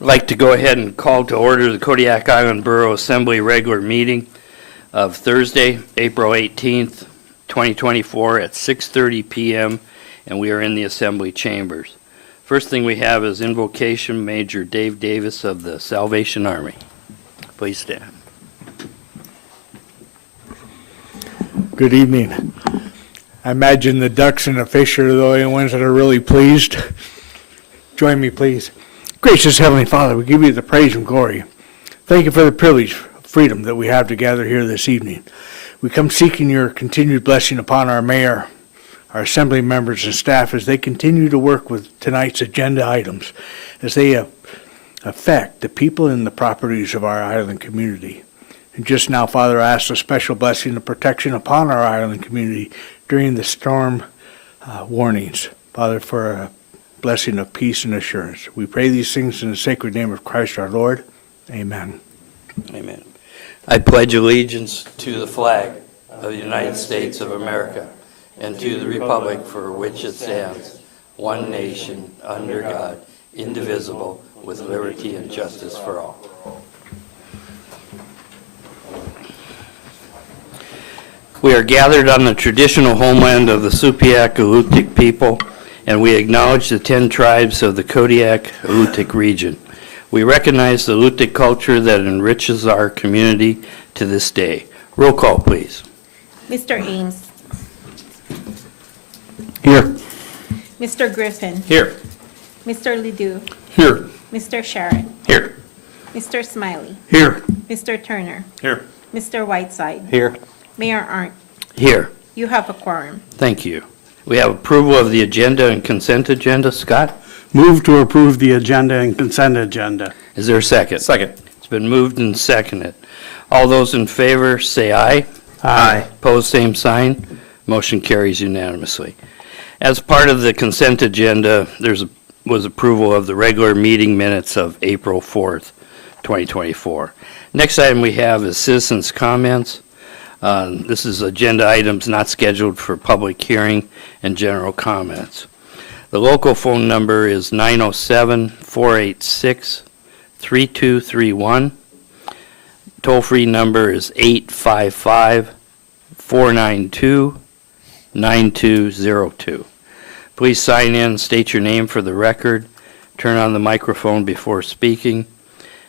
I'd like to go ahead and call to order the Kodiak Island Borough Assembly regular meeting of Thursday, April 18th, 2024 at 6:30 p.m. and we are in the Assembly chambers. First thing we have is invocation, Major Dave Davis of the Salvation Army. Please stand. Good evening. I imagine the ducks and the fish are the only ones that are really pleased. Join me, please. Gracious Heavenly Father, we give you the praise and glory. Thank you for the privilege, freedom that we have to gather here this evening. We come seeking your continued blessing upon our mayor, our assembly members and staff as they continue to work with tonight's agenda items, as they affect the people and the properties of our island community. And just now, Father, I ask a special blessing and protection upon our island community during the storm warnings. Father, for a blessing of peace and assurance. We pray these things in the sacred name of Christ our Lord. Amen. Amen. I pledge allegiance to the flag of the United States of America and to the republic for which it stands, one nation, under God, indivisible, with liberty and justice for all. We are gathered on the traditional homeland of the Supiaq-Alutiiq people, and we acknowledge the 10 tribes of the Kodiak-Alutiiq region. We recognize the Alutiiq culture that enriches our community to this day. Roll call, please. Mr. Ames. Here. Mr. Griffin. Here. Mr. Ledoux. Here. Mr. Sharon. Here. Mr. Smiley. Here. Mr. Turner. Here. Mr. Whiteside. Here. Mayor Arndt. Here. You have a quorum. Thank you. We have approval of the agenda and consent agenda. Scott? Move to approve the agenda and consent agenda. Is there a second? Second. It's been moved and seconded. All those in favor say aye. Aye. Opposed, same sign. Motion carries unanimously. As part of the consent agenda, was approval of the regular meeting minutes of April 4th, 2024. Next item we have is citizens' comments. This is agenda items not scheduled for public hearing and general comments. The local phone number is 907-486-3231. Toll-free number is 855-492-9202. Please sign in, state your name for the record, turn on the microphone before speaking,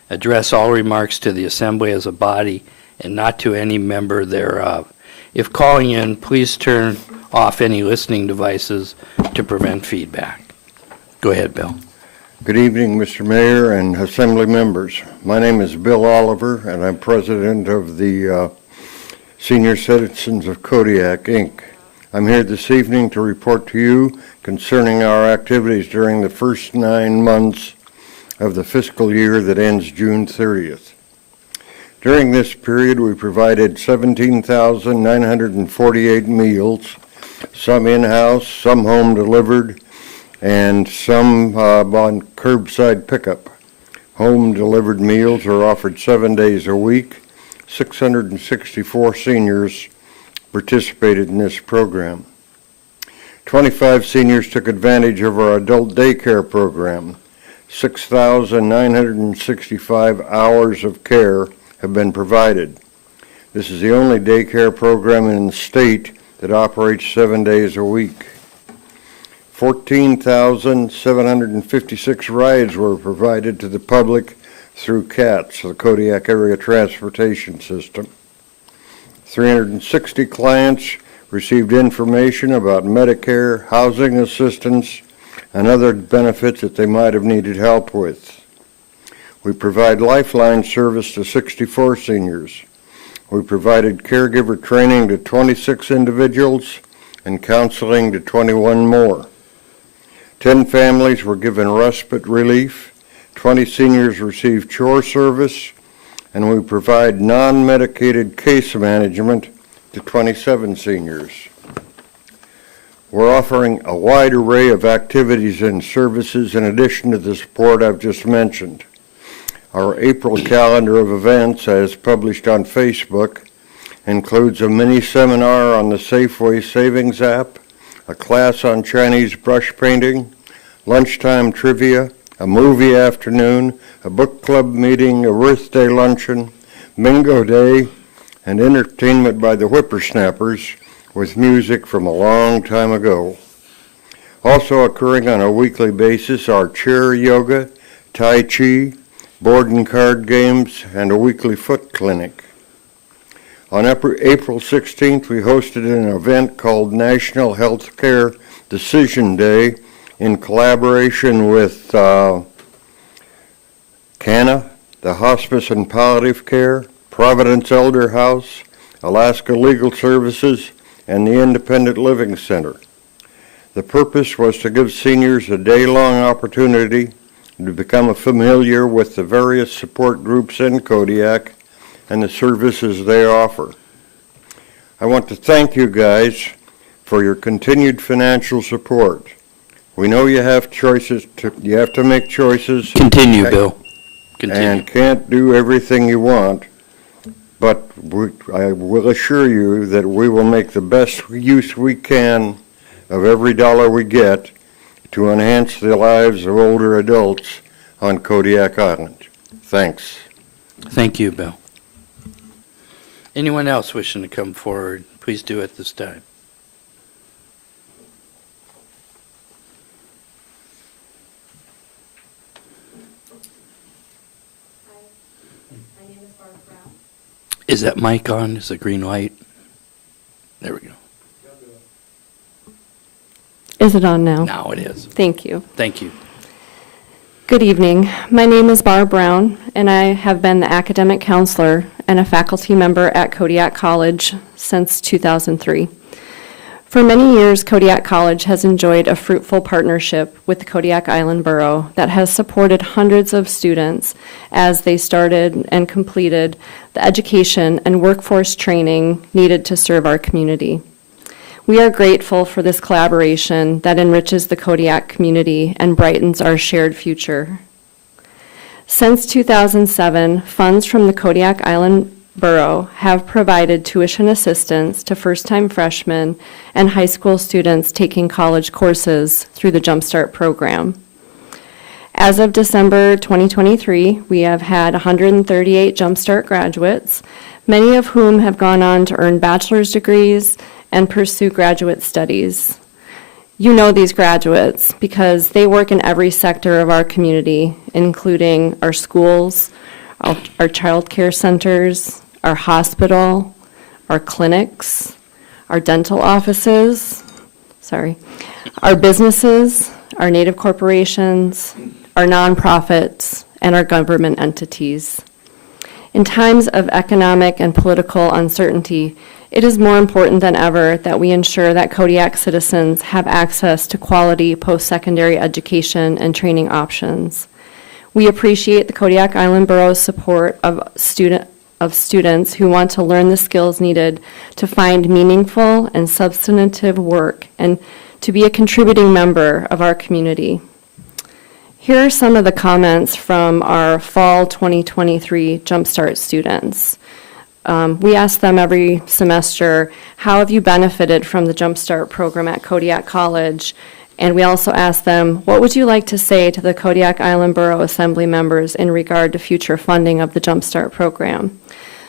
address all remarks to the assembly as a body and not to any member thereof. If calling in, please turn off any listening devices to prevent feedback. Go ahead, Bill. Good evening, Mr. Mayor and Assembly members. My name is Bill Oliver, and I'm president of the Senior Citizens of Kodiak, Inc. I'm here this evening to report to you concerning our activities during the first 9 months of the fiscal year that ends June 30th. During this period, we provided 17,948 meals, some in-house, some home delivered, and some on curbside pickup. Home delivered meals are offered 7 days a week. 664 seniors participated in this program. 25 seniors took advantage of our adult daycare program. 6,965 hours of care have been provided. This is the only daycare program in the state that operates 7 days a week. 14,756 rides were provided to the public through CATS, the Kodiak Area Transportation System. 360 clients received information about Medicare, housing assistance, and other benefits that they might have needed help with. We provide Lifeline service to 64 seniors. We provided caregiver training to 26 individuals and counseling to 21 more. 10 families were given respite relief, 20 seniors received chore service, and we provide non-medicated case management to 27 seniors. We're offering a wide array of activities and services in addition to the support I've just mentioned. Our April calendar of events, as published on Facebook, includes a mini seminar on the Safeway Savings app, a class on Chinese brush painting, lunchtime trivia, a movie afternoon, a book club meeting, a birthday luncheon, bingo day, and entertainment by the whippersnappers with music from a long time ago. Also occurring on a weekly basis are chair yoga, tai chi, board and card games, and a weekly foot clinic. On April 16th, we hosted an event called National Healthcare Decision Day in collaboration with CANA, the Hospice and Palliative Care, Providence Elder House, Alaska Legal Services, and the Independent Living Center. The purpose was to give seniors a day-long opportunity to become familiar with the various support groups in Kodiak and the services they offer. I want to thank you guys for your continued financial support. We know you have you have to make choices. Continue, Bill. Continue. And can't do everything you want, but I will assure you that we will make the best use we can of every dollar we get to enhance the lives of older adults on Kodiak Island. Thanks. Thank you, Bill. Anyone else wishing to come forward, please do at this time. My name is Barbara Brown. Is that mic on? Is the green light? There we go. Is it on now? Now it is. Thank you. Thank you. Good evening. My name is Barbara Brown, and I have been the academic counselor and a faculty member at Kodiak College since 2003. For many years, Kodiak College has enjoyed a fruitful partnership with the Kodiak Island Borough that has supported hundreds of students as they started and completed the education and workforce training needed to serve our community. We are grateful for this collaboration that enriches the Kodiak community and brightens our shared future. Since 2007, funds from the Kodiak Island Borough have provided tuition assistance to first-time freshmen and high school students taking college courses through the Jumpstart program. As of December 2023, we have had 138 Jumpstart graduates, many of whom have gone on to earn bachelor's degrees and pursue graduate studies. You know these graduates because they work in every sector of our community, including our schools, our child care centers, our hospital, our clinics, our dental offices, our businesses, our native corporations, our nonprofits, and our government entities. In times of economic and political uncertainty, it is more important than ever that we ensure that Kodiak citizens have access to quality post-secondary education and training options. We appreciate the Kodiak Island Borough's support of students who want to learn the skills needed to find meaningful and substantive work and to be a contributing member of our community. Here are some of the comments from our fall 2023 Jumpstart students. We ask them every semester, how have you benefited from the Jumpstart program at Kodiak College? And we also ask them, what would you like to say to the Kodiak Island Borough Assembly members in regard to future funding of the Jumpstart program?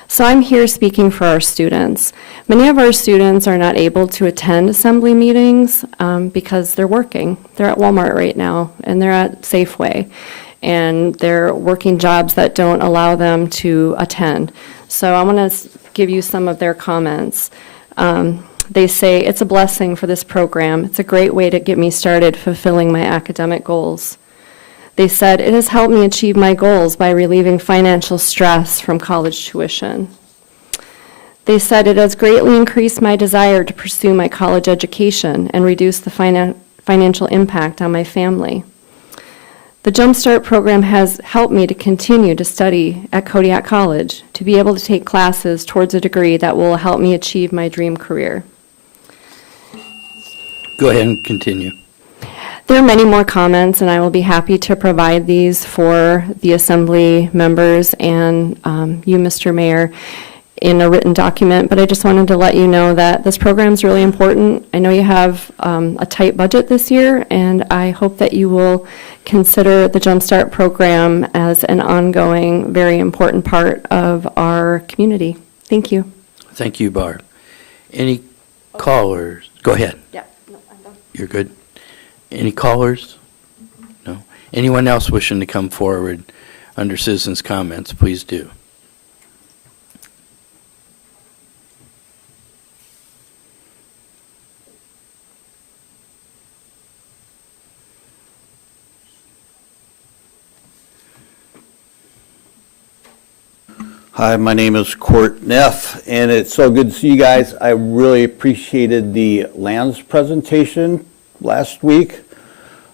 So I'm here speaking for our students. Many of our students are not able to attend assembly meetings because they're working. They're at Walmart right now, and they're at Safeway, and they're working jobs that don't allow them to attend. So I want to give you some of their comments. They say, it's a blessing for this program. It's a great way to get me started fulfilling my academic goals. They said, it has helped me achieve my goals by relieving financial stress from college tuition. They said, it has greatly increased my desire to pursue my college education and reduce the financial impact on my family. The Jumpstart program has helped me to continue to study at Kodiak College, to be able to take classes towards a degree that will help me achieve my dream career. Go ahead and continue. There are many more comments, and I will be happy to provide these for the assembly members and you, Mr. Mayor. in a written document, but I just wanted to let you know that this program is really important. I know you have a tight budget this year, and I hope that you will consider the Jumpstart program as an ongoing, very important part of our community. Thank you. Thank you, Barb. Any callers? Go ahead. Yeah. You're good. Any callers? No? Anyone else wishing to come forward under citizens' comments, please do. Hi, my name is Court Neff, and it's so good to see you guys. I really appreciated the lands presentation last week.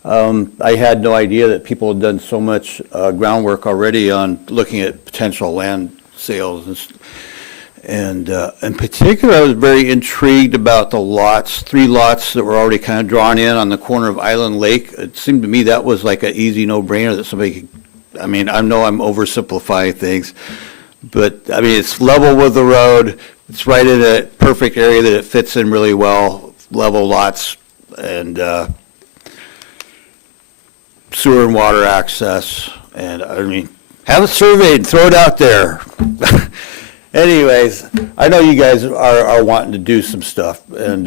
I had no idea that people had done so much groundwork already on looking at potential land sales. And in particular, I was very intrigued about the lots, 3 lots that were already kind of drawn in on the corner of Island Lake. It seemed to me that was like an easy no-brainer that somebody could, I mean, I know I'm oversimplifying things, but I mean, it's level with the road. It's right in a perfect area that it fits in really well, level lots, and sewer and water access. And I mean, have it surveyed, throw it out there. Anyways, I know you guys are wanting to do some stuff, and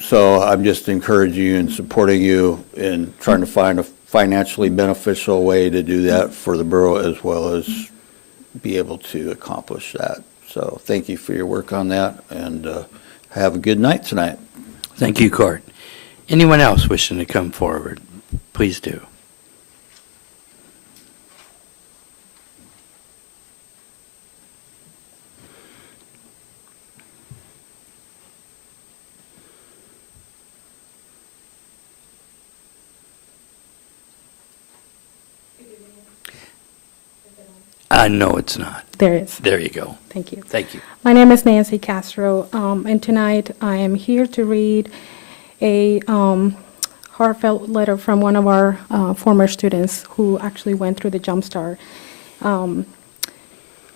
so I'm just encouraging you and supporting you in trying to find a financially beneficial way to do that for the borough, as well as be able to accomplish that. So thank you for your work on that, and have a good night tonight. Thank you, Court. Anyone else wishing to come forward, please do. No, it's not. There is. There you go. Thank you. Thank you. My name is Nancy Castro, and tonight I am here to read a heartfelt letter from one of our former students who actually went through the Jumpstart.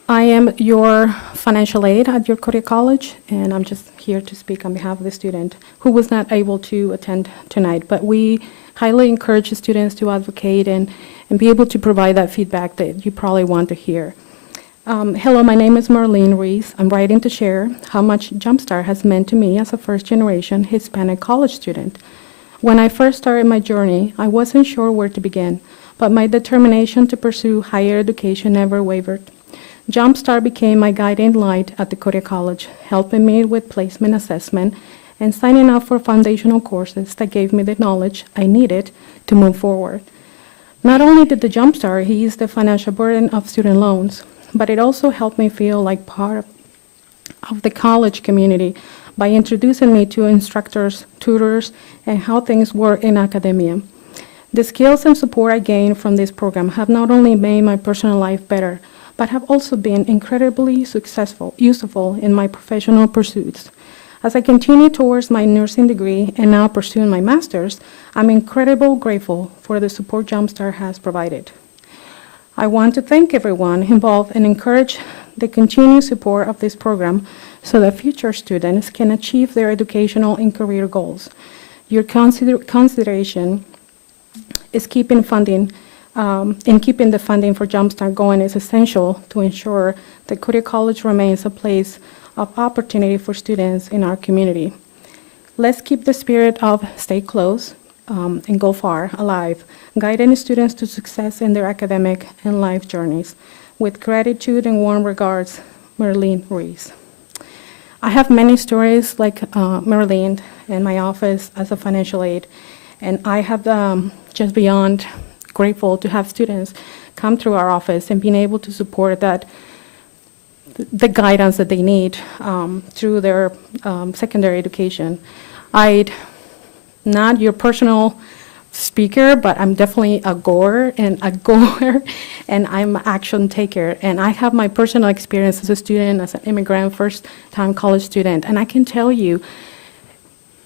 I am your financial aid at your Kodiak College, and I'm just here to speak on behalf of the student who was not able to attend tonight. But we highly encourage the students to advocate and be able to provide that feedback that you probably want to hear. Hello, my name is Marlene Reese. I'm writing to share how much Jumpstart has meant to me as a first-generation Hispanic college student. When I first started my journey, I wasn't sure where to begin, but my determination to pursue higher education never wavered. Jumpstart became my guiding light at the Kodiak College, helping me with placement assessment and signing up for foundational courses that gave me the knowledge I needed to move forward. Not only did the Jumpstart ease the financial burden of student loans, but it also helped me feel like part of the college community by introducing me to instructors, tutors, and how things work in academia. The skills and support I gained from this program have not only made my personal life better, but have also been incredibly useful in my professional pursuits. As I continue towards my nursing degree and now pursuing my master's, I'm incredibly grateful for the support Jumpstart has provided. I want to thank everyone involved and encourage the continued support of this program so that future students can achieve their educational and career goals. Your consideration is keeping the funding for Jumpstart going is essential to ensure that Kodiak College remains a place of opportunity for students in our community. Let's keep the spirit of stay close and go far alive, guiding students to success in their academic and life journeys. With gratitude and warm regards, Marlene Reese. I have many stories like Marlene in my office as a financial aid, and I have just beyond grateful to have students come through our office and being able to support that the guidance that they need through their secondary education. I'm not your personal speaker, but I'm definitely a goer, and I'm an action taker. And I have my personal experience as a student, as an immigrant, first-time college student, and I can tell you,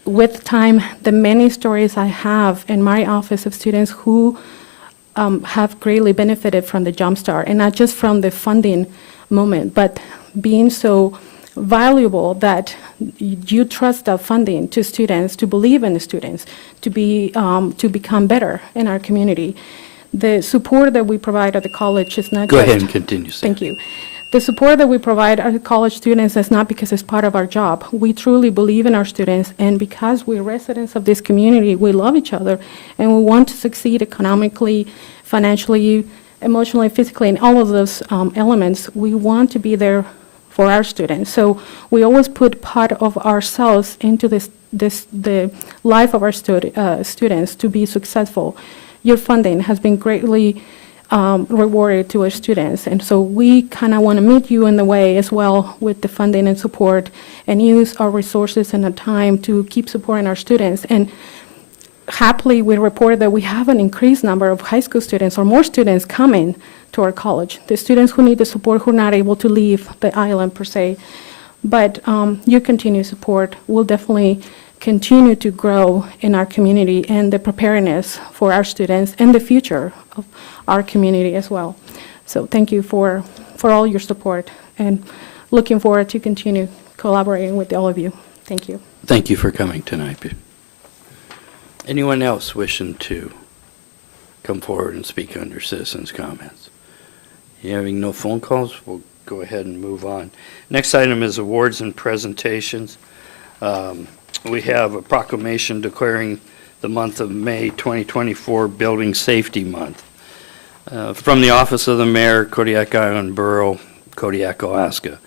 with time, the many stories I have in my office of students who have greatly benefited from the Jumpstart, and not just from the funding moment, but being so valuable that you trust the funding to students, to believe in the students, to become better in our community. The support that we provide at the college is not Go just... ahead and continue, Sam. Thank you. The support that we provide our college students is not because it's part of our job. We truly believe in our students, and because we're residents of this community, we love each other, and we want to succeed economically, financially, emotionally, physically, and all of those elements. We want to be there for our students. So we always put part of ourselves into the life of our students to be successful. Your funding has been greatly rewarded to our students. And so we kind of want to meet you in the way as well with the funding and support, and use our resources and our time to keep supporting our students. And happily, we report that we have an increased number of high school students or more students coming to our college. The students who need the support, who are not able to leave the island per se. But your continued support will definitely continue to grow in our community and the preparedness for our students and the future of our community as well. So thank you for all your support, and looking forward to continue collaborating with all of you. Thank you. Thank you for coming tonight. Anyone else wishing to come forward and speak under citizens' comments? Having no phone calls, we'll go ahead and move on. Next item is awards and presentations. We have a proclamation declaring the month of May 2024 Building Safety Month. From the Office of the Mayor, Kodiak Island Borough, Kodiak, Alaska.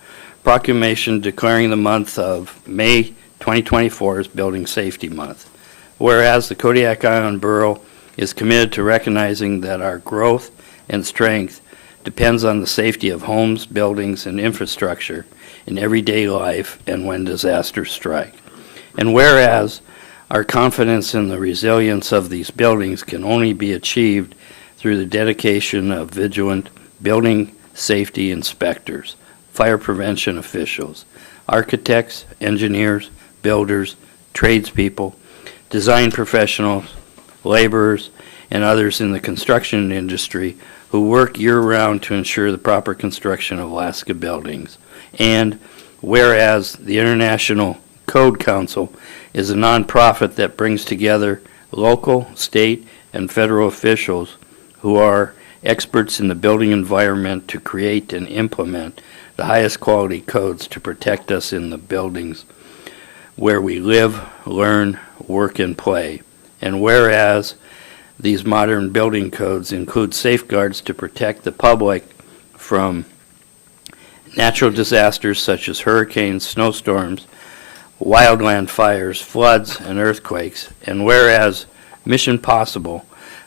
Proclamation declaring the month of May 2024 as Building Safety Month. Whereas the Kodiak Island Borough is committed to recognizing that our growth and strength depends on the safety of homes, buildings, and infrastructure in everyday life and when disasters strike. And whereas our confidence in the resilience of these buildings can only be achieved through the dedication of vigilant building safety inspectors, fire prevention officials, architects, engineers, builders, tradespeople, design professionals, laborers, and others in the construction industry who work year-round to ensure the proper construction of Alaska buildings. And whereas the International Code Council is a nonprofit that brings together local, state, and federal officials who are experts in the building environment to create and implement the highest quality codes to protect us in the buildings where we live, learn, work, and play. And whereas these modern building codes include safeguards to protect the public from natural disasters such as hurricanes, snowstorms, wildland fires, floods, and earthquakes. And whereas Mission Possible,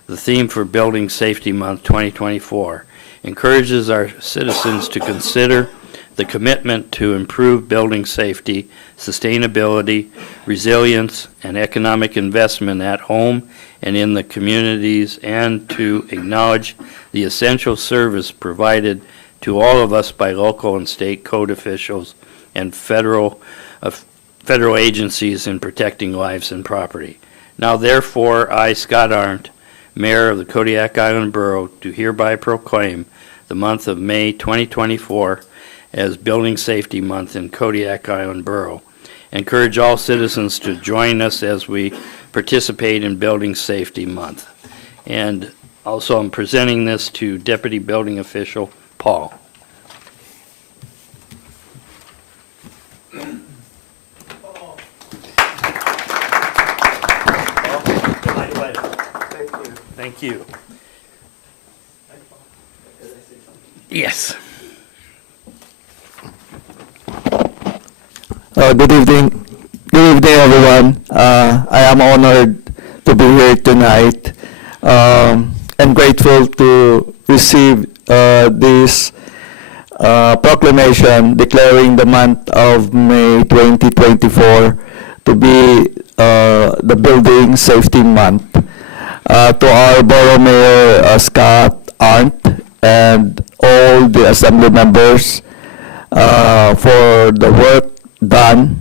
the theme for Building Safety Month 2024, encourages our citizens to consider the commitment to improve building safety, sustainability, resilience, and economic investment at home and in the communities, and to acknowledge the essential service provided to all of us by local and state code officials and federal agencies in protecting lives and property. Now therefore, I, Scott Arndt, Mayor of the Kodiak Island Borough, do hereby proclaim the month of May 2024 as Building Safety Month in Kodiak Island Borough. Encourage all citizens to join us as we participate in Building Safety Month. And also I'm presenting this to Deputy Building Official Paul. Thank you. Yes. Good evening. Good evening, everyone. I am honored to be here tonight and grateful to receive this proclamation declaring the month of May 2024 to be the Building Safety Month. To our Borough Mayor Scott Arndt and all the Assembly members for the work done.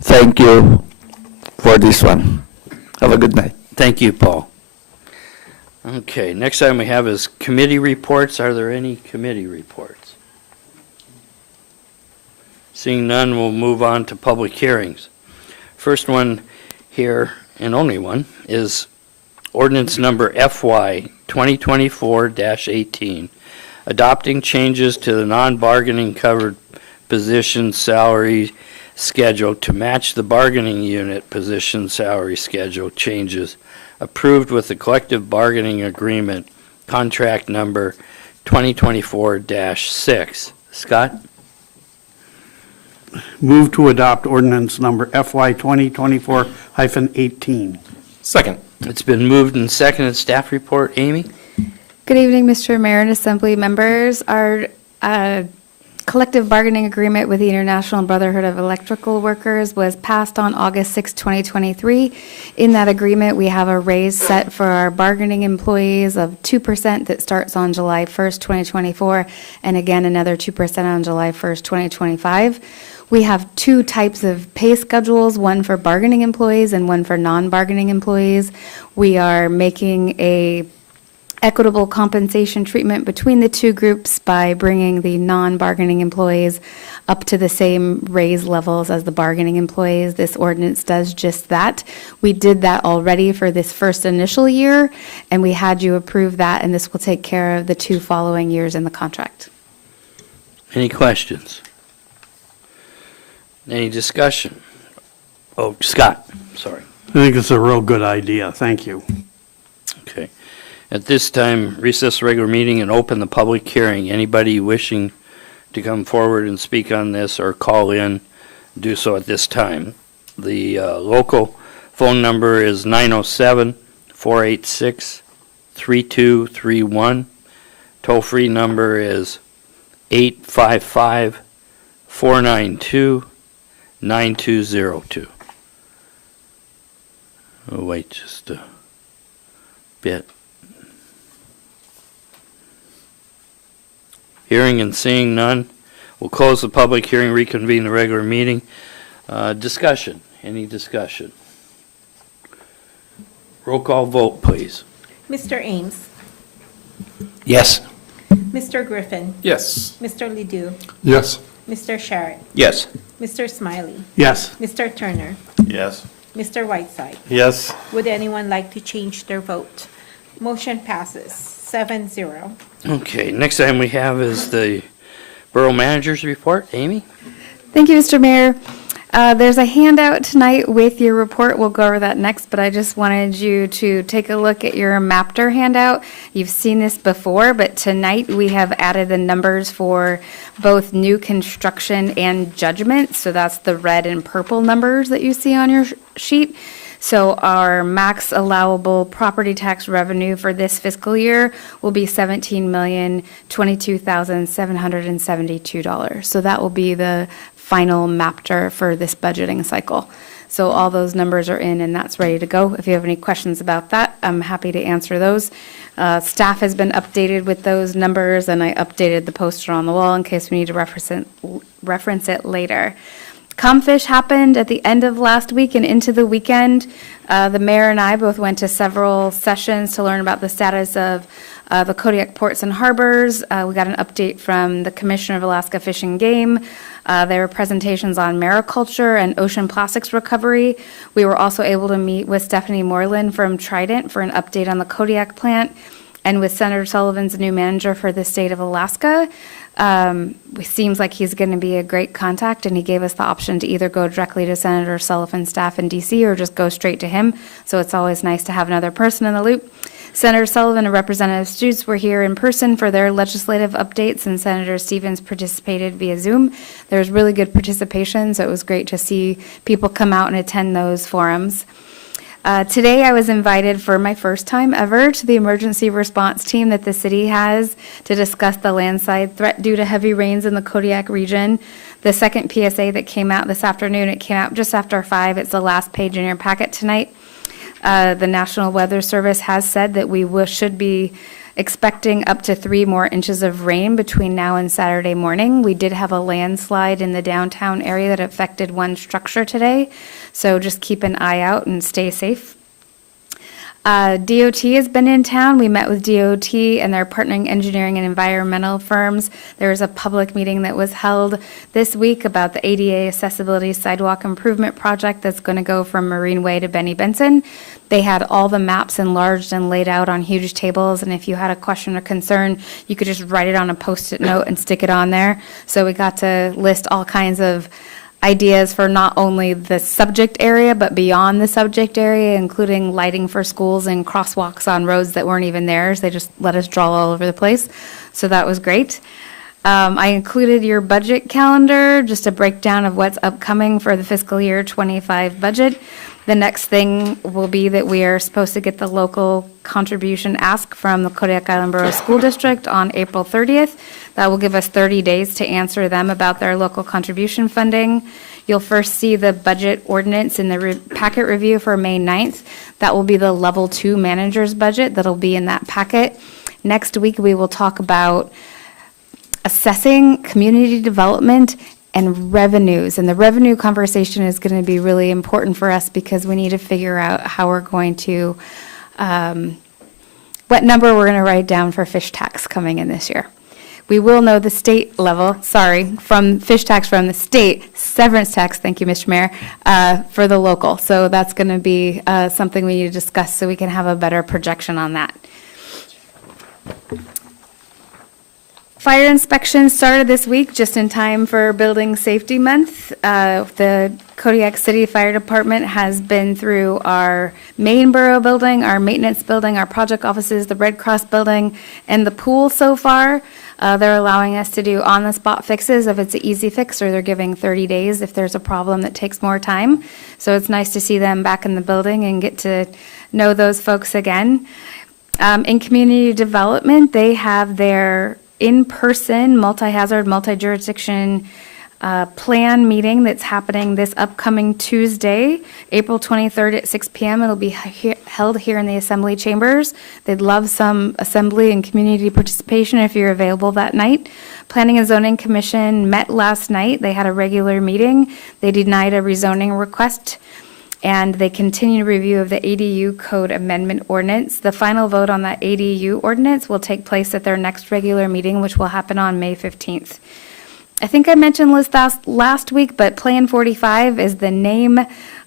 Thank you for this one. Have a good night. Thank you, Paul. Okay, next item we have is committee reports. Are there any committee reports? Seeing none, we'll move on to public hearings. First one here, and only one, is ordinance number FY 2024-18, adopting changes to the non-bargaining covered position salary schedule to match the bargaining unit position salary schedule changes approved with the collective bargaining agreement, contract number 2024-6. Scott? Move to adopt ordinance number FY 2024-18. Second. It's been moved and seconded. Staff report, Amy? Good evening, Mr. Mayor and Assembly members. Our collective bargaining agreement with the International Brotherhood of Electrical Workers was passed on August 6, 2023. In that agreement, we have a raise set for our bargaining employees of 2% that starts on July 1st, 2024, and again, another 2% on July 1st, 2025. We have two types of pay schedules, one for bargaining employees and one for non-bargaining employees. We are making a equitable compensation treatment between the two groups by bringing the non-bargaining employees up to the same raise levels as the bargaining employees. This ordinance does just that. We did that already for this first initial year, and we had you approve that, and this will take care of the 2 following years in the contract. Any questions? Any discussion? Oh, Scott, sorry. I think it's a real good idea. Thank you. Okay. At this time, recess the regular meeting and open the public hearing. Anybody wishing to come forward and speak on this or call in, do so at this time. The local phone number is 907-486-3231. Toll-free number is 855-492-9202. Oh, wait just a bit. Hearing and seeing none, we'll close the public hearing, reconvene the regular meeting. Discussion, any discussion? Roll call vote, please. Mr. Ames. Yes. Mr. Griffin. Yes. Mr. Ledoux. Yes. Mr. Sharrett. Yes. Mr. Smiley. Yes. Mr. Turner. Yes. Mr. Whiteside. Yes. Would anyone like to change their vote? Motion passes 7-0. Okay, next item we have is the Borough Manager's Report. Amy? Thank you, Mr. Mayor. There's a handout tonight with your report. We'll go over that next, but I just wanted you to take a look at your MAPTR handout. You've seen this before, but tonight we have added the numbers for both new construction and judgment. So that's the red and purple numbers that you see on your sheet. So our max allowable property tax revenue for this fiscal year will be $17,022,772. So that will be the final MAPTR for this budgeting cycle. So all those numbers are in and that's ready to go. If you have any questions about that, I'm happy to answer those. Staff has been updated with those numbers and I updated the poster on the wall in case we need to reference it later. Comfish happened at the end of last week and into the weekend. The mayor and I both went to several sessions to learn about the status of the Kodiak ports and harbors. We got an update from the Commissioner of Alaska Fish and Game. There were presentations on mariculture and ocean plastics recovery. We were also able to meet with Stephanie Moreland from Trident for an update on the Kodiak plant and with Senator Sullivan's new manager for the state of Alaska. It seems like he's going to be a great contact, and he gave us the option to either go directly to Senator Sullivan's staff in D.C. or just go straight to him. So it's always nice to have another person in the loop. Senator Sullivan and Representative Stutes were here in person for their legislative updates, and Senator Stevens participated via Zoom. There was really good participation, so it was great to see people come out and attend those forums. Today, I was invited for my first time ever to the emergency response team that the city has to discuss the landslide threat due to heavy rains in the Kodiak region. The second PSA that came out this afternoon, it came out just after 5. It's the last page in your packet tonight. The National Weather Service has said that we should be expecting up to 3 more inches of rain between now and Saturday morning. We did have a landslide in the downtown area that affected one structure today, so just keep an eye out and stay safe. DOT has been in town. We met with DOT and their partnering engineering and environmental firms. There was a public meeting that was held this week about the ADA Accessibility Sidewalk Improvement Project that's going to go from Marine Way to Benny Benson. They had all the maps enlarged and laid out on huge tables, and if you had a question or concern, you could just write it on a Post-it note and stick it on there. So we got to list all kinds of ideas for not only the subject area, but beyond the subject area, including lighting for schools and crosswalks on roads that weren't even theirs. They just let us draw all over the place. So that was great. I included your budget calendar, just a breakdown of what's upcoming for the fiscal year 25 budget. The next thing will be that we are supposed to get the local contribution ask from the Kodiak Island Borough School District on April 30th. That will give us 30 days to answer them about their local contribution funding. You'll first see the budget ordinance in the packet review for May 9th. That will be the level 2 manager's budget that'll be in that packet. Next week, we will talk about assessing community development and revenues. And the revenue conversation is going to be really important for us because we need to figure out how we're going to, what number we're going to write down for fish tax coming in this year. We will know the state level, from fish tax from the state, severance tax, thank you, Mr. Mayor, for the local. So that's going to be something we need to discuss so we can have a better projection on that. Fire inspection started this week, just in time for Building Safety Month. The Kodiak City Fire Department has been through our main borough building, our maintenance building, our project offices, the Red Cross building, and the pool so far. They're allowing us to do on-the-spot fixes if it's an easy fix, or they're giving 30 days if there's a problem that takes more time. So it's nice to see them back in the building and get to know those folks again. In community development, they have their in-person, multi-hazard, multi-jurisdiction plan meeting that's happening this upcoming Tuesday, April 23rd at 6 p.m. It'll be held here in the Assembly Chambers. They'd love some assembly and community participation if you're available that night. Planning and Zoning Commission met last night. They had a regular meeting. They denied a rezoning request, and they continue review of the ADU code amendment ordinance. The final vote on that ADU ordinance will take place at their next regular meeting, which will happen on May 15th. I think I mentioned this last week, but Plan 45 is the name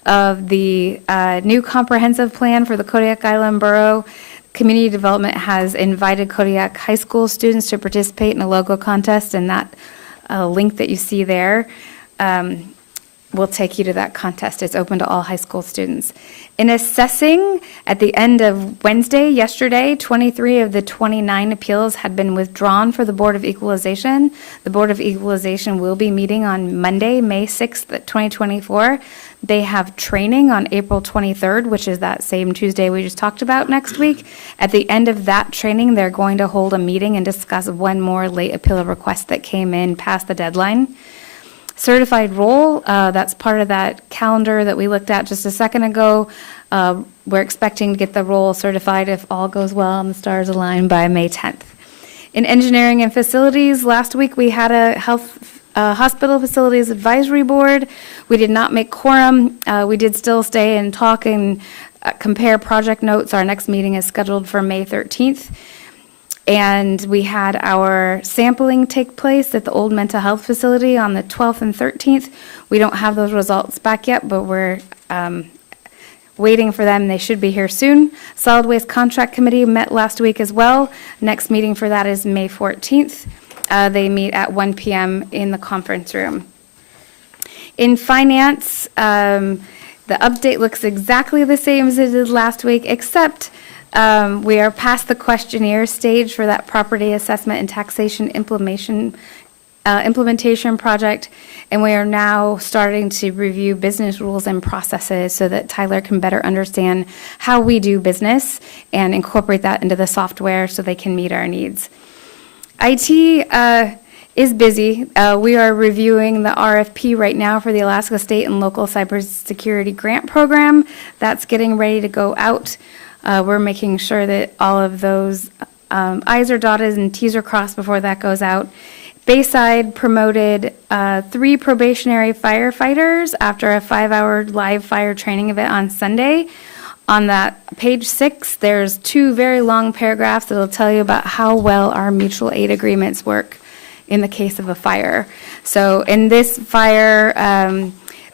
of the new comprehensive plan for the Kodiak Island Borough. Community Development has invited Kodiak High School students to participate in a logo contest, and that link that you see there will take you to that contest. It's open to all high school students. In assessing, at the end of Wednesday, yesterday, 23 of the 29 appeals had been withdrawn for the Board of Equalization. The Board of Equalization will be meeting on Monday, May 6th, 2024. They have training on April 23rd, which is that same Tuesday we just talked about next week. At the end of that training, they're going to hold a meeting and discuss one more late appeal request that came in past the deadline. Certified roll, that's part of that calendar that we looked at just a second ago. We're expecting to get the roll certified if all goes well and the stars align by May 10th. In engineering and facilities, last week we had a hospital facilities advisory board. We did not make quorum. We did still stay and talk and compare project notes. Our next meeting is scheduled for May 13th. And we had our sampling take place at the old mental health facility on the 12th and 13th. We don't have those results back yet, but we're waiting for them. They should be here soon. Solid Waste Contract Committee met last week as well. Next meeting for that is May 14th. They meet at 1 p.m. in the conference room. In finance, the update looks exactly the same as it did last week, except we are past the questionnaire stage for that property assessment and taxation implementation project, and we are now starting to review business rules and processes so that Tyler can better understand how we do business and incorporate that into the software so they can meet our needs. IT is busy. We are reviewing the RFP right now for the Alaska State and Local Cybersecurity Grant Program. That's getting ready to go out. We're making sure that all of those I's are dotted and T's are crossed before that goes out. Bayside promoted 3 probationary firefighters after a 5-hour live fire training event on Sunday. On that page 6, there's 2 very long paragraphs that'll tell you about how well our mutual aid agreements work in the case of a fire. So in this fire,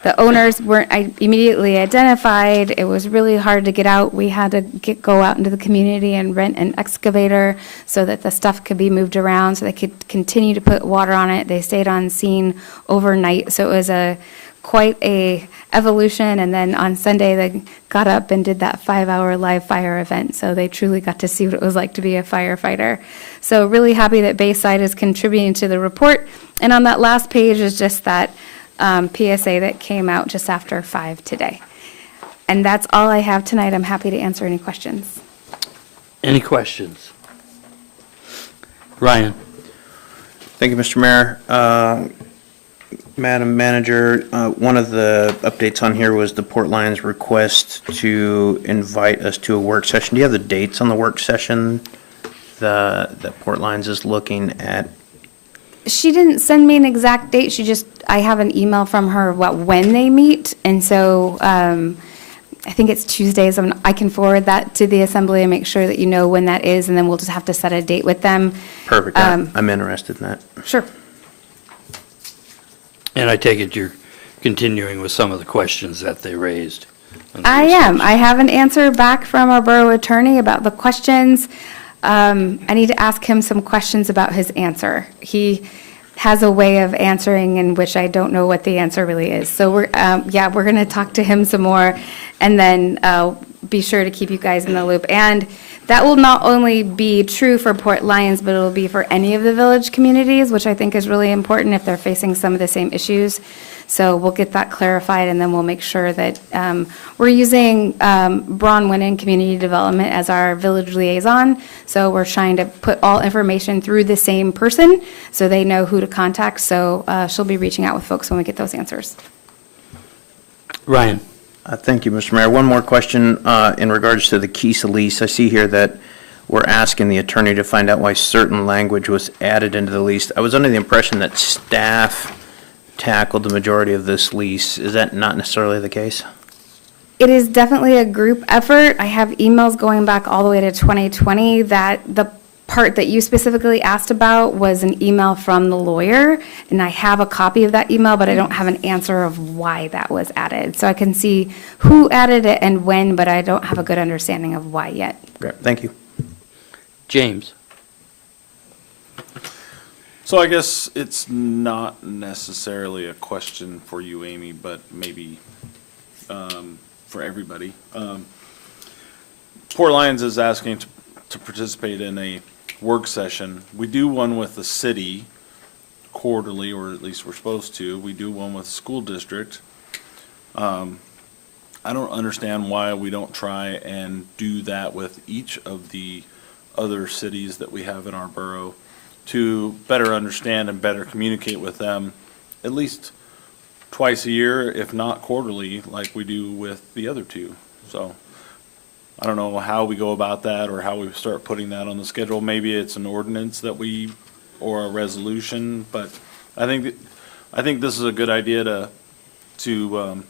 the owners weren't immediately identified. It was really hard to get out. We had to go out into the community and rent an excavator so that the stuff could be moved around, so they could continue to put water on it. They stayed on scene overnight, so it was quite a evolution. And then on Sunday, they got up and did that 5-hour live fire event. So they truly got to see what it was like to be a firefighter. So really happy that Bayside is contributing to the report. And on that last page is just that PSA that came out just after 5 today. And that's all I have tonight. I'm happy to answer any questions. Any questions? Ryan? Thank you, Mr. Mayor. Madam Manager, one of the updates on here was the Port Lions request to invite us to a work session. Do you have the dates on the work session that Port Lions is looking at? She didn't send me an exact date. I have an email from her when they meet. And so I think it's Tuesdays. I can forward that to the assembly and make sure that you know when that is. And then we'll just have to set a date with them. Perfect. I'm interested in that. Sure. And I take it you're continuing with some of the questions that they raised. I am. I have an answer back from our borough attorney about the questions. I need to ask him some questions about his answer. He has a way of answering in which I don't know what the answer really is. So we're going to talk to him some more, and then be sure to keep you guys in the loop. And that will not only be true for Port Lions, but it'll be for any of the village communities, which I think is really important if they're facing some of the same issues. So we'll get that clarified, and then we'll make sure that we're using Braun Winnan Community Development as our village liaison. So we're trying to put all information through the same person so they know who to contact. So she'll be reaching out with folks when we get those answers. Ryan? Thank you, Mr. Mayor. One more question in regards to the Kisa lease. I see here that we're asking the attorney to find out why certain language was added into the lease. I was under the impression that staff tackled the majority of this lease. Is that not necessarily the case? It is definitely a group effort. I have emails going back all the way to 2020 that the part that you specifically asked about was an email from the lawyer, and I have a copy of that email, but I don't have an answer of why that was added. So I can see who added it and when, but I don't have a good understanding of why yet. Great, thank you. James? So I guess it's not necessarily a question for you, Amy, but maybe for everybody. Port Lions is asking to participate in a work session. We do one with the city quarterly, or at least we're supposed to. We do one with the school district. I don't understand why we don't try and do that with each of the other cities that we have in our borough, to better understand and better communicate with them at least twice a year, if not quarterly, like we do with the other two. So I don't know how we go about that or how we start putting that on the schedule. Maybe it's an ordinance that or a resolution, but I think this is a good idea to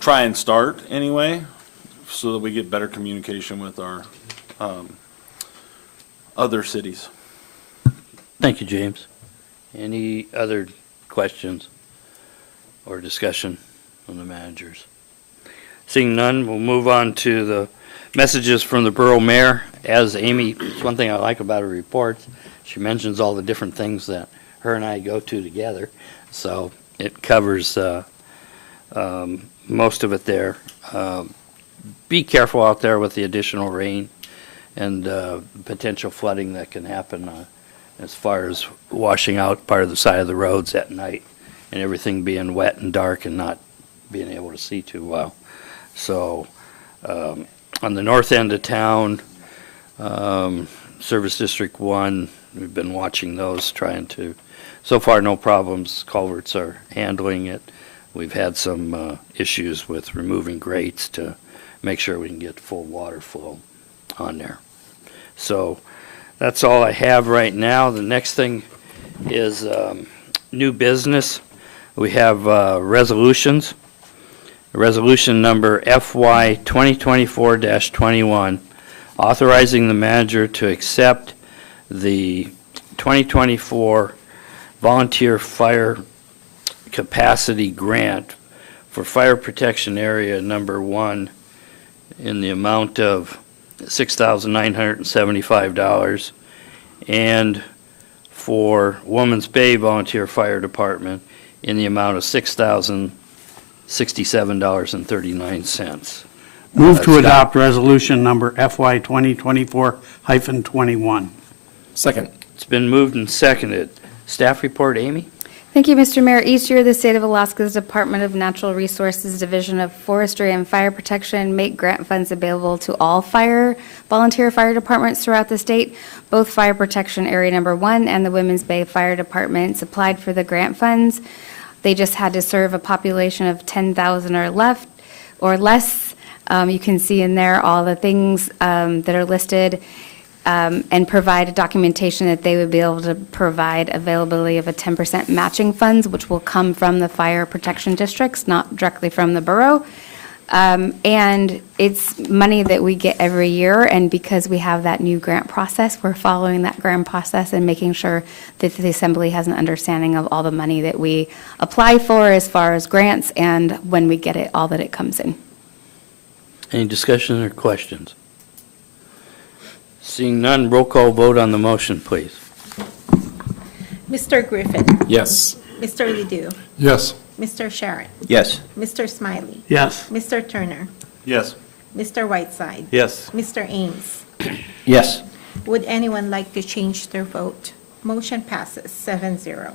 try and start anyway, so that we get better communication with our other cities. Thank you, James. Any other questions or discussion from the managers? Seeing none, we'll move on to the messages from the borough mayor. As Amy, it's one thing I like about her reports, she mentions all the different things that her and I go to together. So it covers most of it there. Be careful out there with the additional rain and potential flooding that can happen as far as washing out part of the side of the roads at night and everything being wet and dark and not being able to see too well. So on the north end of town, Service District 1, we've been watching those, trying to, so far no problems, culverts are handling it. We've had some issues with removing grates to make sure we can get full water flow on there. So that's all I have right now. The next thing is new business. We have resolutions, Resolution number FY 2024-21, authorizing the manager to accept the 2024 Volunteer Fire Capacity Grant for Fire Protection Area Number 1 in the amount of $6,975, and for Woman's Bay Volunteer Fire Department in the amount of $6,067.39. Move to Scott. adopt resolution number FY 2024-21. Second. It's been moved and seconded. Staff report, Amy? Thank you, Mr. Mayor. Each year, the State of Alaska's Department of Natural Resources Division of Forestry and Fire Protection make grant funds available to all volunteer fire departments throughout the state. Both Fire Protection Area Number 1 and the Women's Bay Fire Departments applied for the grant funds. They just had to serve a population of 10,000 or less. You can see in there all the things that are listed, and provide documentation that they would be able to provide availability of a 10% matching funds, which will come from the fire protection districts, not directly from the borough. And it's money that we get every year, and because we have that new grant process, we're following that grant process and making sure that the Assembly has an understanding of all the money that we apply for as far as grants, and when we get it, all that it comes in. Any discussion or questions? Seeing none, roll call vote on the motion, please. Mr. Griffin. Yes. Mr. Ledoux. Yes. Mr. Sharon. Yes. Mr. Smiley. Yes. Mr. Turner. Yes. Mr. Whiteside. Yes. Mr. Ames. Yes. Would anyone like to change their vote? Motion passes 7-0.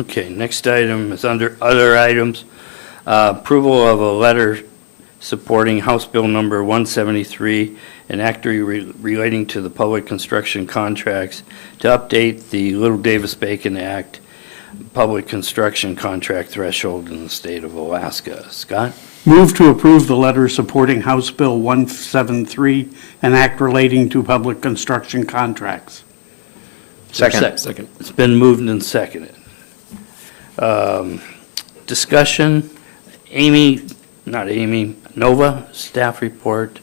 Okay, next item is under other items. Approval of a letter supporting House Bill number 173, an act relating to the public construction contracts to update the Little Davis-Bacon Act public construction contract threshold in the state of Alaska. Scott? Move to approve the letter supporting House Bill 173, an act relating to public construction contracts. Second. Second. It's been moved and seconded. Discussion, Nova, staff report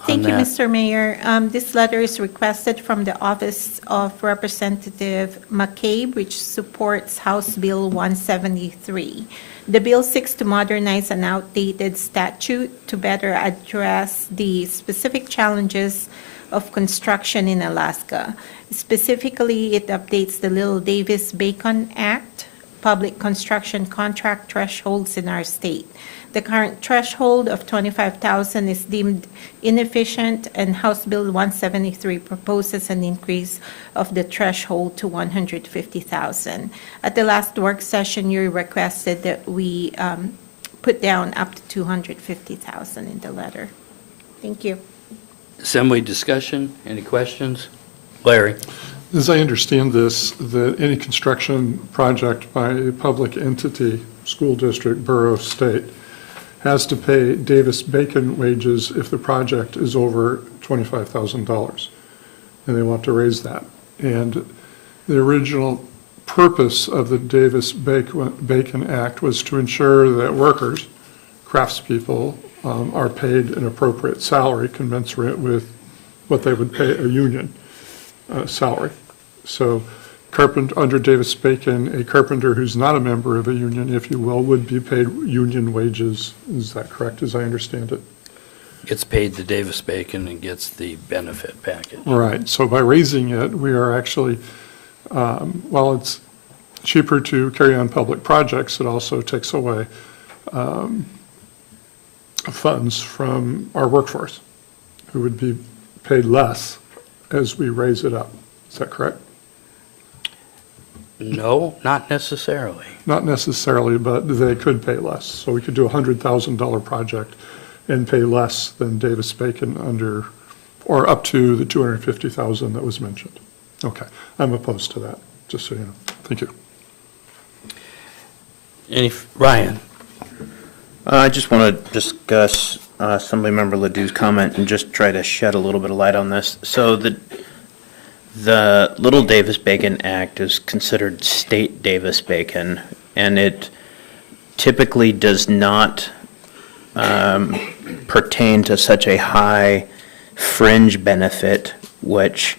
on Thank you, that. Mr. Mayor. This letter is requested from the Office of Representative McCabe, which supports House Bill 173. The bill seeks to modernize an outdated statute to better address the specific challenges of construction in Alaska. Specifically, it updates the Little Davis-Bacon Act, public construction contract thresholds in our state. The current threshold of $25,000 is deemed inefficient, and House Bill 173 proposes an increase of the threshold to $150,000. At the last work session, you requested that we put down up to $250,000 in the letter. Thank you. Assembly discussion, any questions? Larry? As I understand this, that any construction project by a public entity, school district, borough, state, has to pay Davis-Bacon wages if the project is over $25,000, and they want to raise that. And the original purpose of the Davis-Bacon Act was to ensure that workers, craftspeople, are paid an appropriate salary commensurate with what they would pay a union salary. So under Davis-Bacon, a carpenter who's not a member of a union, if you will, would be paid union wages. Is that correct, as I understand it? Gets paid the Davis-Bacon and gets the benefit package. Right. So by raising it, we are actually, while it's cheaper to carry on public projects, it also takes away funds from our workforce, who would be paid less as we raise it up. Is that correct? No, not necessarily. Not necessarily, but they could pay less. So we could do a $100,000 project and pay less than Davis-Bacon under, or up to the $250,000 that was mentioned. Okay, I'm opposed to that, just so you know. Thank you. Ryan? I just want to discuss Assemblymember Ledoux's comment and just try to shed a little bit of light on this. So the Little Davis-Bacon Act is considered state Davis-Bacon, and it typically does not pertain to such a high fringe benefit, which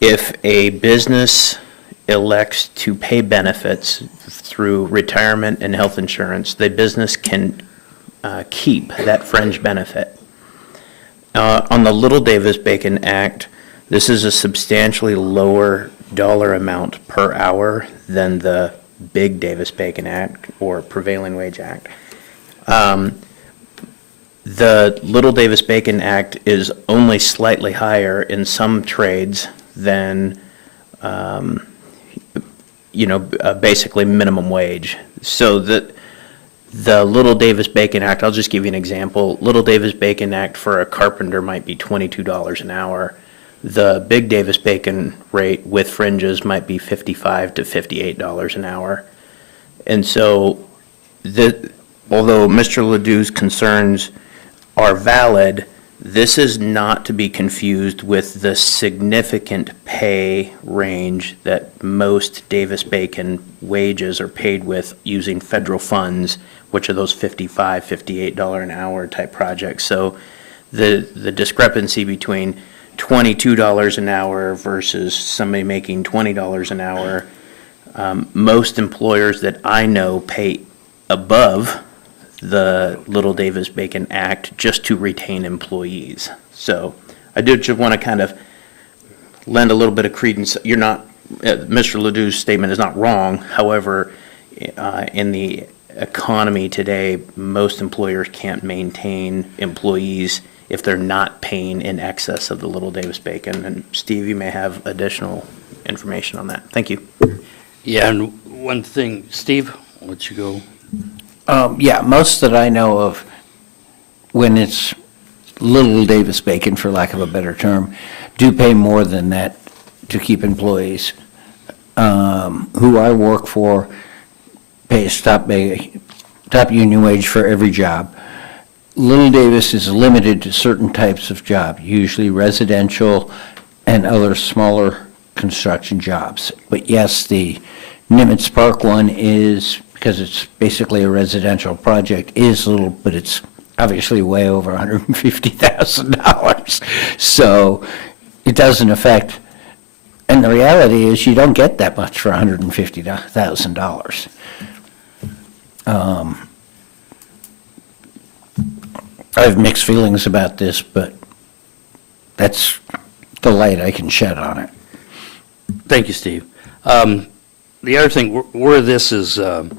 if a business elects to pay benefits through retirement and health insurance, the business can keep that fringe benefit. On the Little Davis-Bacon Act, this is a substantially lower dollar amount per hour than the Big Davis-Bacon Act or Prevailing Wage Act. The Little Davis-Bacon Act is only slightly higher in some trades than, basically minimum wage. So the Little Davis-Bacon Act, I'll just give you an example. Little Davis-Bacon Act for a carpenter might be $22 an hour. The Big Davis-Bacon rate with fringes might be $55 to $58 an hour. And so, although Mr. Ledoux's concerns are valid, this is not to be confused with the significant pay range that most Davis-Bacon wages are paid with using federal funds, which are those $55, $58 an hour type projects. So the discrepancy between $22 an hour versus somebody making $20 an hour, most employers that I know pay above the Little Davis-Bacon Act just to retain employees. So I did just want to kind of lend a little bit of credence. You're not, Mr. Ledoux's statement is not wrong. However, in the economy today, most employers can't maintain employees if they're not paying in excess of the Little Davis-Bacon. And Steve, you may have additional information on that. Thank you. Yeah, and one thing, Steve, I'll let you go. Yeah, most that I know of, when it's Little Davis-Bacon, for lack of a better term, do pay more than that to keep employees. Who I work for pays top union wage for every job. Little Davis is limited to certain types of job, usually residential and other smaller construction jobs. But yes, the Nimitz Park one is, because it's basically a residential project, is little, but it's obviously way over $150,000. So it doesn't affect, and the reality is you don't get that much for $150,000. I have mixed feelings about this, but that's the light I can shed on it. Thank you, Steve. The other thing, where this is, the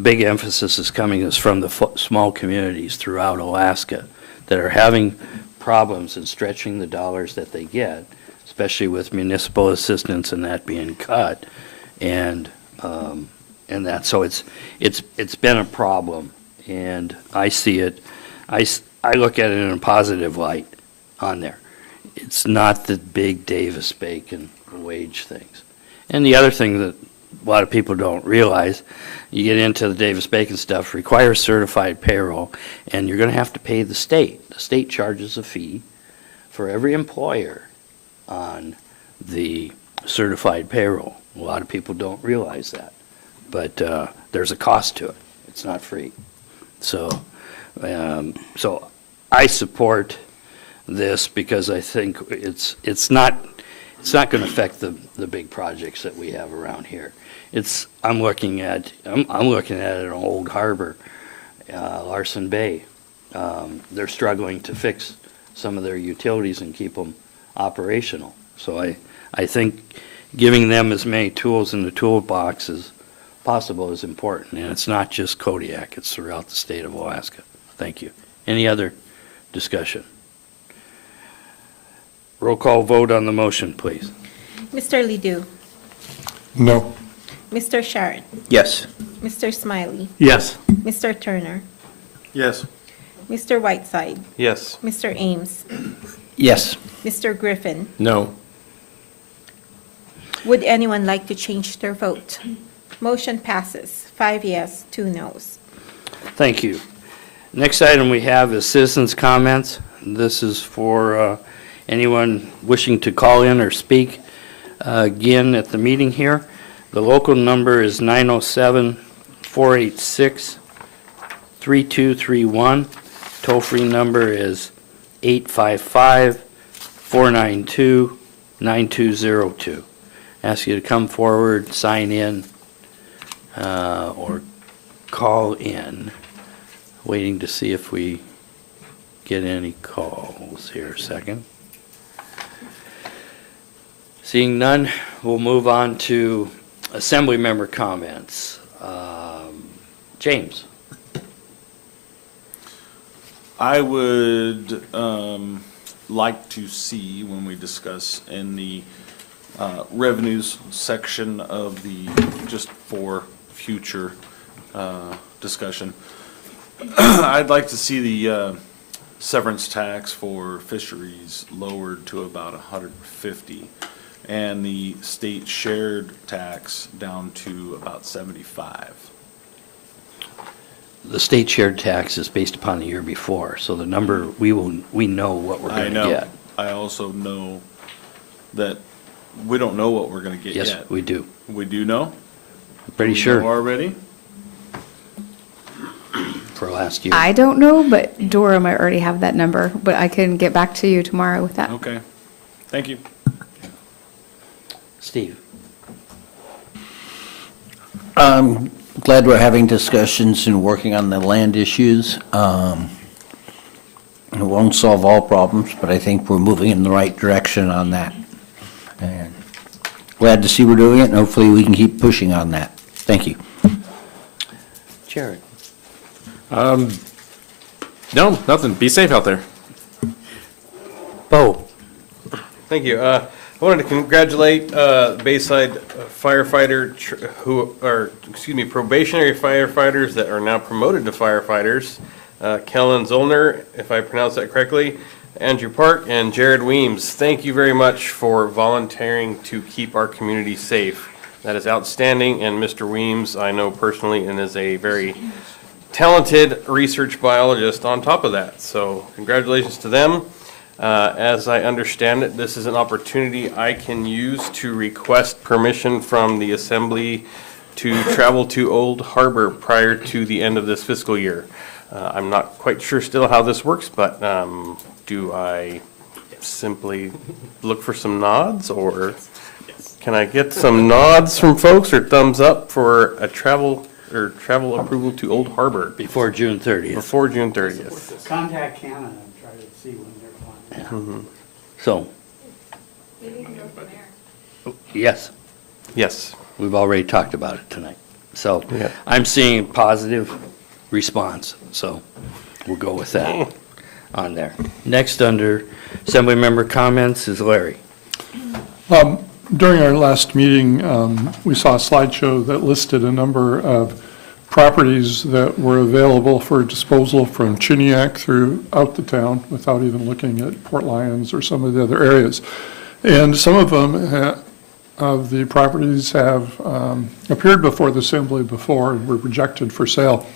big emphasis is coming is from the small communities throughout Alaska that are having problems in stretching the dollars that they get, especially with municipal assistance and that being cut, and that. So it's been a problem, and I see it. I look at it in a positive light on there. It's not the big Davis-Bacon wage things. And the other thing that a lot of people don't realize, you get into the Davis-Bacon stuff, requires certified payroll, and you're going to have to pay the state. The state charges a fee for every employer on the certified payroll. A lot of people don't realize that, but there's a cost to it. It's not free. So I support this because I think it's not going to affect the big projects that we have around here. I'm looking at an old harbor, Larson Bay. They're struggling to fix some of their utilities and keep them operational. So I think giving them as many tools in the toolbox as possible is important, and it's not just Kodiak, it's throughout the state of Alaska. Thank you. Any other discussion? Roll call vote on the motion, please. Mr. Ledoux? No. Mr. Sharon? Yes. Mr. Smiley? Yes. Mr. Turner? Yes. Mr. Whiteside? Yes. Mr. Ames? Yes. Mr. Griffin? No. Would anyone like to change their vote? Motion passes, 5 yes, 2 noes. Thank you. Next item we have is citizens' comments. This is for anyone wishing to call in or speak again at the meeting here. The local number is 907-486-3666. 3231. Toll-free number is 855-492-9202. Ask you to come forward, sign in, or call in. Waiting to see if we get any calls here a second. Seeing none, we'll move on to assembly member comments. James. I would like to see, when we discuss in the revenues section of the, just for future discussion, I'd like to see the severance tax for fisheries lowered to about 150, and the state shared tax down to about 75. The state shared tax is based upon the year before, so the number, we know what we're I going to know. get. I also know that we don't know what we're going to get yet. Yes, we do. We do know? Pretty We sure know already? for last year. I don't know, but Dora might already have that number, but I can get back to you tomorrow with that. Okay. Thank you. Steve. I'm glad we're having discussions and working on the land issues. It won't solve all problems, but I think we're moving in the right direction on that. And glad to see we're doing it, and hopefully we can keep pushing on that. Thank you. Jared. No, nothing. Be safe out there. Bo. Thank you. I wanted to congratulate Bayside firefighter probationary firefighters that are now promoted to firefighters. Kellen Zollner, if I pronounced that correctly, Andrew Park, and Jared Weems. Thank you very much for volunteering to keep our community safe. That is outstanding, and Mr. Weems, I know personally, and is a very talented research biologist on top of that. So congratulations to them. As I understand it, this is an opportunity I can use to request permission from the Assembly to travel to Old Harbor prior to the end of this fiscal year. I'm not quite sure still how this works, but do I simply look for some nods, or can I get some nods from folks, or thumbs up for a travel approval to Old Harbor? Before June 30th. Before June 30th. Contact Canada and try to see when they're planning. So. Yes, Yes. we've already talked about it tonight. So Yeah. I'm seeing positive response, so we'll go with that on there. Next, under assembly member comments, is Larry. During our last meeting, we saw a slideshow that listed a number of properties that were available for disposal from Kodiak throughout the town without even looking at Port Lions or some of the other areas. And some of them, of the properties have appeared before the assembly before and were rejected for sale.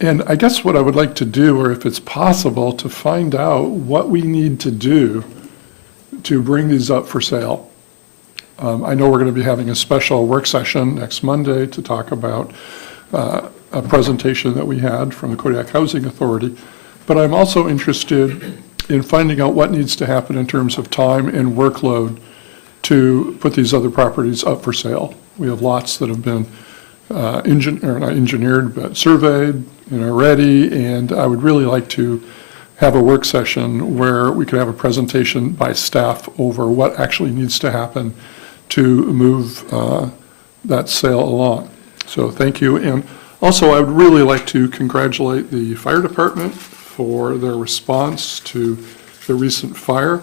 And I guess what I would like to do, or if it's possible, to find out what we need to do to bring these up for sale. I know we're going to be having a special work session next Monday to talk about a presentation that we had from the Kodiak Housing Authority, but I'm also interested in finding out what needs to happen in terms of time and workload to put these other properties up for sale. We have lots that have been not engineered, but surveyed and are ready, and I would really like to have a work session where we could have a presentation by staff over what actually needs to happen to move that sale along. So thank you. And also, I would really like to congratulate the fire department for their response to the recent fire.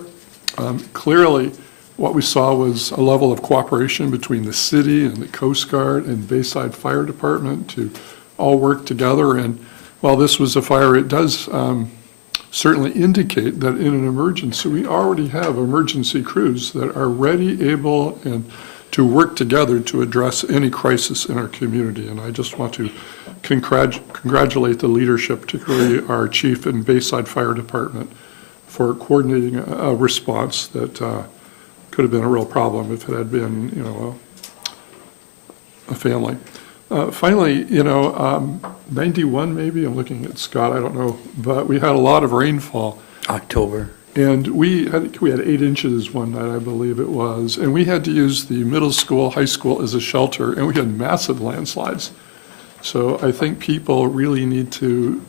Clearly, what we saw was a level of cooperation between the city and the Coast Guard and Bayside Fire Department to all work together. And while this was a fire, it does certainly indicate that in an emergency, we already have emergency crews that are ready, able, and to work together to address any crisis in our community. And I just want to congratulate the leadership, particularly our chief and Bayside Fire Department, for coordinating a response that could have been a real problem if it had been, a family. Finally, 91 maybe, I'm looking at Scott, I don't know, but we had a lot of rainfall. October. And I think we had 8 inches one night, I believe it was, and we had to use the middle school, high school as a shelter, and we had massive landslides. So I think people really need to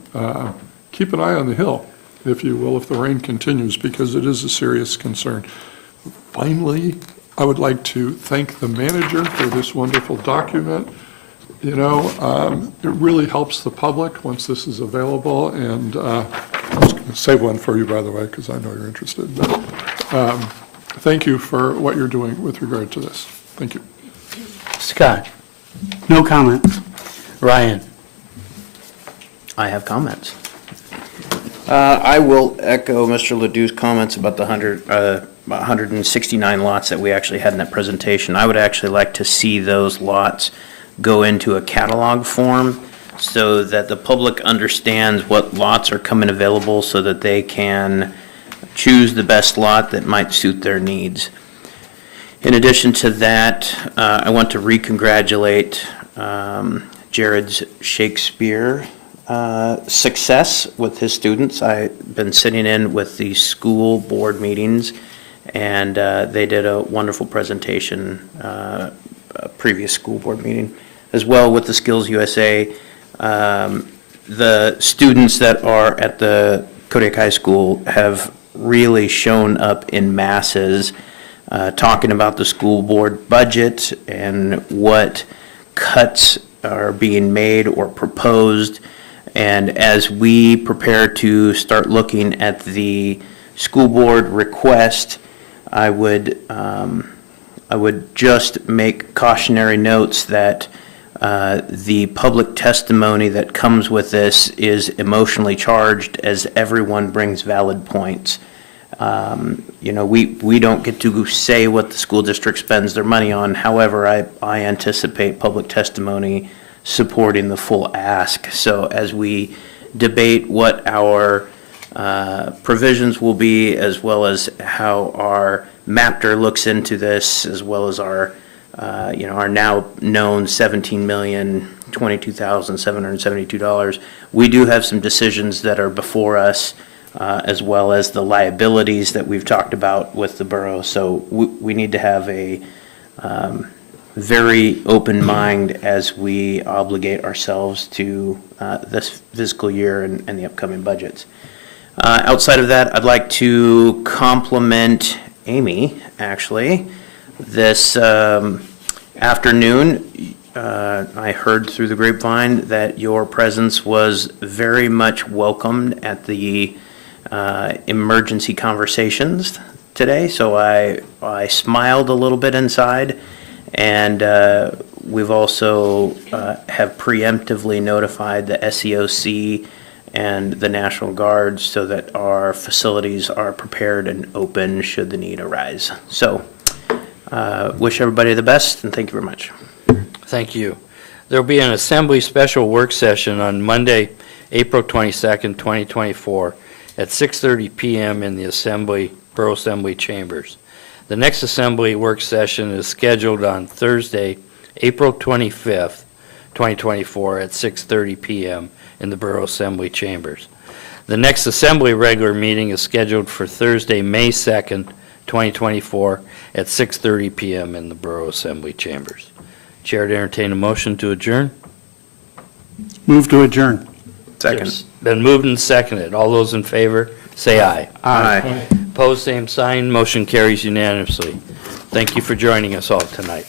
keep an eye on the hill, if you will, if the rain continues, because it is a serious concern. Finally, I would like to thank the manager for this wonderful document. It really helps the public once this is available, and I was going to save one for you, by the way, because I know you're interested. But thank you for what you're doing with regard to this. Thank you. Scott? No comment. Ryan? I have comments. I will echo Mr. Ledoux's comments about the 169 lots that we actually had in that presentation. I would actually like to see those lots go into a catalog form so that the public understands what lots are coming available so that they can choose the best lot that might suit their needs. In addition to that, I want to re-congratulate Jared's Shakespeare success with his students. I've been sitting in with the school board meetings, and they did a wonderful presentation, a previous school board meeting, as well with the Skills USA. The students that are at the Kodiak High School have really shown up in masses, talking about the school board budget and what cuts are being made or proposed. And as we prepare to start looking at the school board request, I would just make cautionary notes that the public testimony that comes with this is emotionally charged, as everyone brings valid points. We don't get to say what the school district spends their money on. However, I anticipate public testimony supporting the full ask. So as we debate what our provisions will be, as well as how our MAPTR looks into this, as well as our now known $17,022,772, we do have some decisions that are before us, as well as the liabilities that we've talked about with the borough. So we need to have a very open mind as we obligate ourselves to this fiscal year and the upcoming budgets. Outside of that, I'd like to compliment Amy, actually. This afternoon, I heard through the grapevine that your presence was very much welcomed at the emergency conversations today, so I smiled a little bit inside. And we've also have preemptively notified the SEOC and the National Guard so that our facilities are prepared and open should the need arise. So wish everybody the best, and thank you very much. Thank you. There will be an Assembly special work session on Monday, April 22nd, 2024, at 6:30 p.m. in the Borough Assembly Chambers. The next Assembly work session is scheduled on Thursday, April 25th, 2024, at 6:30 p.m. in the Borough Assembly Chambers. The next Assembly regular meeting is scheduled for Thursday, May 2nd, 2024, at 6:30 p.m. in the Borough Assembly Chambers. Chair to entertain a motion to adjourn. Move to adjourn. Second. It's been moved and seconded. All those in favor, say aye. Aye. Opposed, same sign. Motion carries unanimously. Thank you for joining us all tonight.